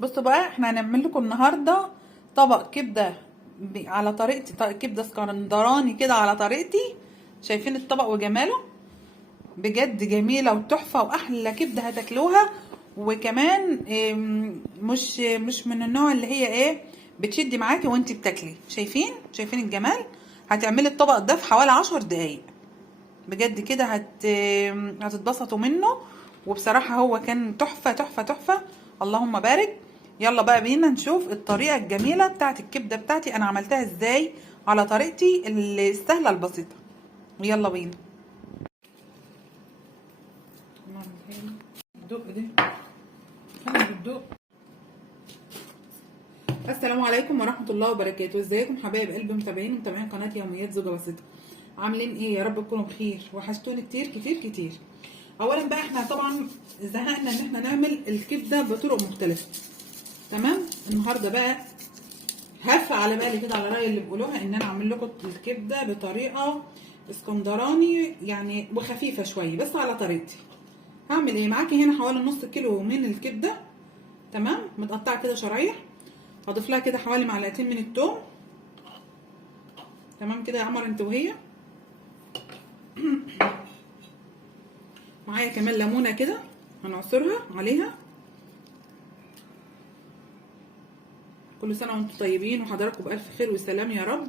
بصوا بقى، احنا هنعمل لكم النهارده طبق كبده على طريقتي، كبده اسكندراني كده على طريقتي. شايفين الطبق وجماله؟ بجد جميله وتحفه واحلى كبده هتاكلوها. وكمان مش من النوع اللي هي بتشدي معاكي وانت بتاكلي. شايفين الجمال؟ هتعملي الطبق ده في حوالي 10 دقايق. بجد كده هتتبسطوا منه. وبصراحة هو كان تحفة تحفة تحفة. اللهم بارك. يلا بقى بينا نشوف الطريقة الجميلة بتاعت الكبدة بتاعتي انا عملتها ازاي على طريقتي السهلة البسيطة. يلا بينا. الدق دي خلي الدق. السلام عليكم ورحمة الله وبركاته. ازيكم حبايب قلبي متابعين قناة يوميات زوجة بسيطة؟ عاملين ايه؟ يا رب تكونوا بخير. وحشتوني كتير كتير كتير. اولا بقى احنا طبعا زهقنا ان احنا نعمل الكبده بطرق مختلفه. تمام. النهارده بقى هف على بالي كده على راي اللي بيقولوها ان انا اعمل لكم الكبده بطريقه اسكندراني يعني وخفيفه شويه بس على طريقتي. هعمل ايه معاكي هنا؟ حوالي نص كيلو من الكبده. تمام. متقطعه كده شرايح. هضيف لها كده حوالي معلقتين من الثوم. تمام كده يا عمر انت وهي. معايا كمان ليمونه كده هنعصرها عليها. كل سنه وانتم طيبين وحضراتكم بالف خير وسلام يا رب.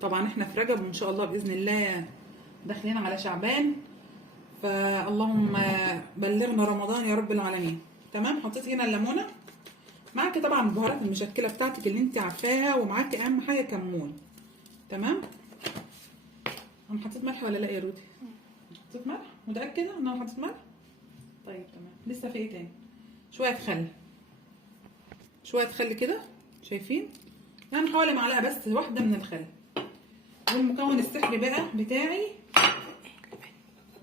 طبعا احنا في رجب وان شاء الله باذن الله داخلين على شعبان، فاللهم بلغنا رمضان يا رب العالمين. تمام. حطيت هنا الليمونه. معاكي طبعا البهارات المشكله بتاعتك اللي انت عارفاها، ومعاكي اهم حاجه كمون. تمام. انا حطيت ملح ولا لا يا رودي؟ حطيت ملح؟ متاكده ان انا حطيت ملح؟ طيب تمام. لسه في ايه تاني؟ شويه خل كده. شايفين؟ يعني حوالي معلقه بس واحده من الخل. والمكون السحري بقى بتاعي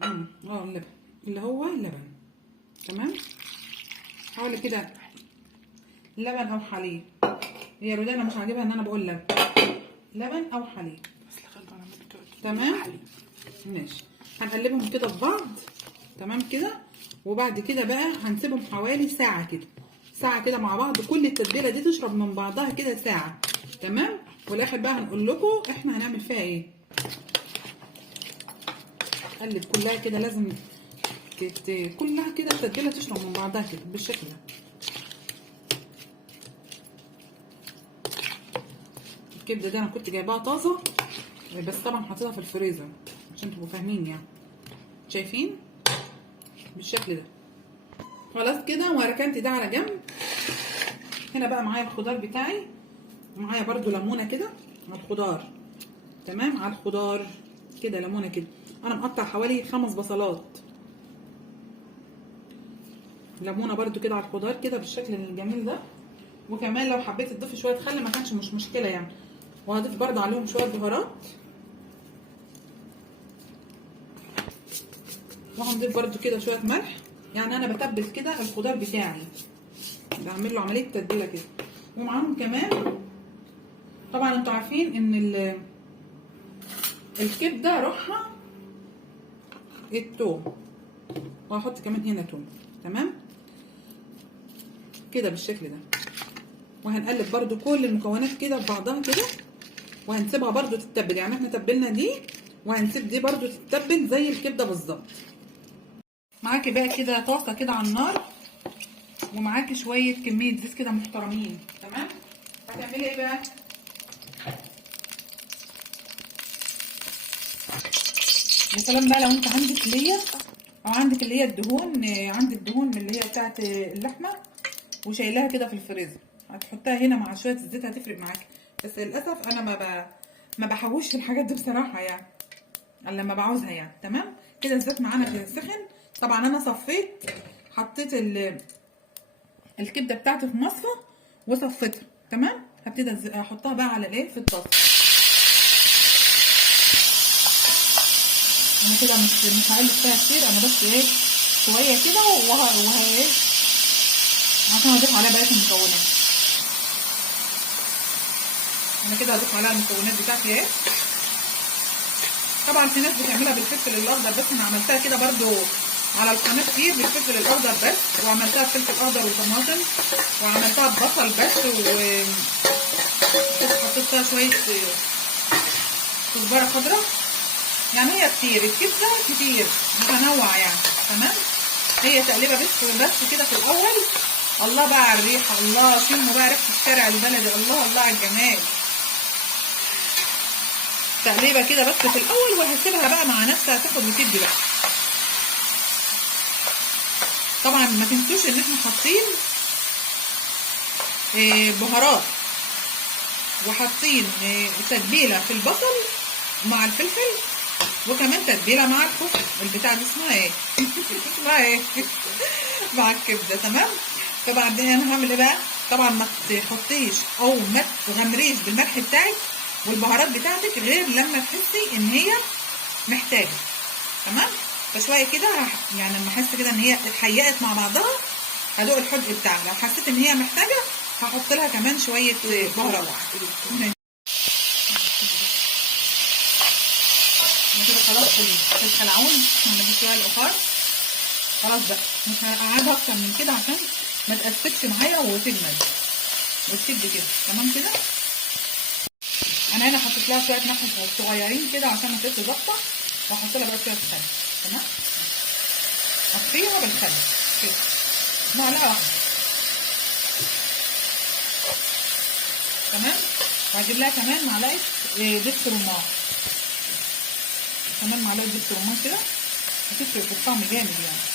اللبن، اللي هو اللبن. تمام. حوالي كده لبن او حليب. هي رودانا مش عاجبها ان انا بقول لبن او حليب. تمام. ماشي. هنقلبهم كده في بعض. تمام كده. وبعد كده بقى هنسيبهم حوالي ساعه كده. ساعه كده مع بعض، كل التتبيله دي تشرب من بعضها كده ساعه. تمام. والاخر بقى هنقول لكم احنا هنعمل فيها ايه. قلب كلها كده، لازم كلها كده التتبيله تشرب من بعضها كده بالشكل ده. الكبده دي انا كنت جايباها طازه، بس طبعا حطيتها في الفريزر عشان تبقوا فاهمين يعني. شايفين بالشكل ده؟ خلاص كده. وركنت ده على جنب. هنا بقى معايا الخضار بتاعي، ومعايا برده ليمونه كده على الخضار. تمام. على الخضار كده ليمونه كده. انا مقطع حوالي 5 بصلات. ليمونه برده كده على الخضار كده بالشكل الجميل ده. وكمان لو حبيت تضيفي شويه خل ما كانش مش مشكله يعني. وهضيف برده عليهم شويه بهارات. وهنضيف برده كده شويه ملح. يعني انا بتبل كده الخضار بتاعي، بعمل له عمليه تتبيله كده. ومعاهم كمان طبعا انتوا عارفين ان الكبده روحها التوم، وهحط كمان هنا توم. تمام كده بالشكل ده. وهنقلب برده كل المكونات كده في بعضها كده، وهنسيبها برده تتبل. يعني احنا تبلنا دي وهنسيب دي برده تتبل زي الكبده بالظبط. معاكي بقى كده طاسه كده على النار، ومعاكي شويه كميه زيت كده محترمين. تمام. هتعملي ايه بقى؟ يا سلام بقى لو انت عندك اللي هي او عندك اللي هي الدهون، عندك دهون اللي هي بتاعت اللحمه وشايلاها كده في الفريزر، هتحطها هنا مع شويه الزيت هتفرق معاكي. بس للاسف انا ما بحوش في الحاجات دي بصراحه يعني، الا لما بعوزها يعني. تمام كده. الزيت معانا سخن. طبعا انا صفيت، حطيت الكبده بتاعتي في مصفى وصفيتها. تمام. هبتدي احطها بقى على الايه في الطاسه. انا كده مش هقلب فيها كتير، انا بس شويه كده وهي عشان اضيف عليها بقيه المكونات. انا كده هضيف عليها المكونات بتاعتي طبعا في ناس بتعملها بالفلفل الاخضر، بس انا عملتها كده برده على القناه كتير بالفلفل الاخضر بس، وعملتها بفلفل اخضر وطماطم، وعملتها ببصل بس، حطيت فيها شويه كزبره خضراء. يعني هي كتير الكبده كتير متنوع يعني. تمام. هي تقليبه بس كده في الاول. الله بقى على الريحه، الله شموا بقى ريحه الشارع البلدي، الله الله على الجمال. تقليبه كده بس في الاول، وهسيبها بقى مع نفسها تاخد وتدي بقى. طبعا ما تنسوش ان احنا حاطين بهارات، وحاطين تتبيله في البصل مع الفلفل، وكمان تتبيله مع الكفته. البتاع دي اسمها ايه؟ اسمها ايه؟ مع الكبده. تمام. فبعدين انا هعمل ايه بقى؟ طبعا ما تحطيش او ما تغمريش بالملح بتاعك والبهارات بتاعتك غير لما تحسي ان هي محتاجه. تمام. فشويه كده يعني لما احس كده ان هي اتحيقت مع بعضها هدوق الحدق بتاعها. لو حسيت ان هي محتاجه هحط لها كمان شويه بهارات. كده خلاص في الخلعون هنجيب شويه الاخر. خلاص بقى مش هقعدها اكتر من كده عشان ما تقسكش معايا وتجمد وتشد كده. تمام كده. انا هنا حطيت لها شويه ملح صغيرين كده عشان ما تبقاش ظابطه، واحط لها بقى شويه خل. تمام. اطفيها بالخل كده معلقه واحده. تمام. وهجيب لها كمان معلقه دبس رمان. كمان معلقه دبس رمان كده هتفرق في الطعم جامد يعني.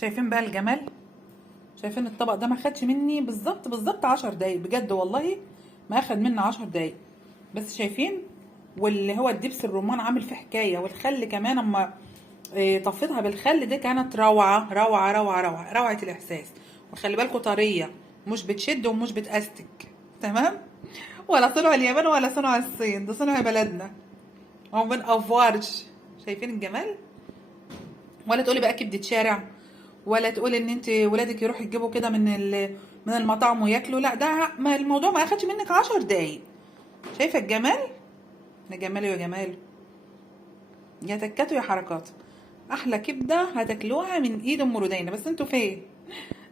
شايفين بقى الجمال؟ شايفين الطبق ده ما خدش مني بالظبط 10 دقايق بجد والله، ما اخد مني 10 دقايق بس. شايفين؟ واللي هو الدبس الرمان عامل فيه حكايه، والخل كمان اما طفيتها بالخل دي كانت روعه روعه روعه روعه روعه الاحساس. وخلي بالكم طريه، مش بتشد ومش بتأستك. تمام. ولا صنع اليابان ولا صنع الصين، ده صنع بلدنا وما بنقفرش. شايفين الجمال؟ ولا تقولي بقى كبده شارع، ولا تقولي ان انت ولادك يروحوا يجيبوا كده من المطاعم وياكلوا. لا، ده ما الموضوع ما اخدش منك 10 دقايق. شايفه الجمال؟ يا جماله يا جماله، يا تكاته يا حركاته. احلى كبده هتاكلوها من ايد ام رودينا. بس انتوا فين؟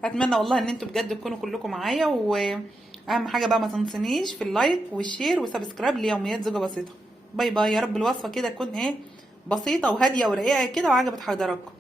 اتمنى والله ان انتوا بجد تكونوا كلكم معايا. واهم حاجه بقى ما تنسونيش في اللايك والشير وسبسكرايب ليوميات زوجة بسيطه. باي باي. يا رب الوصفه كده تكون بسيطه وهاديه ورقيقه كده وعجبت حضراتكم.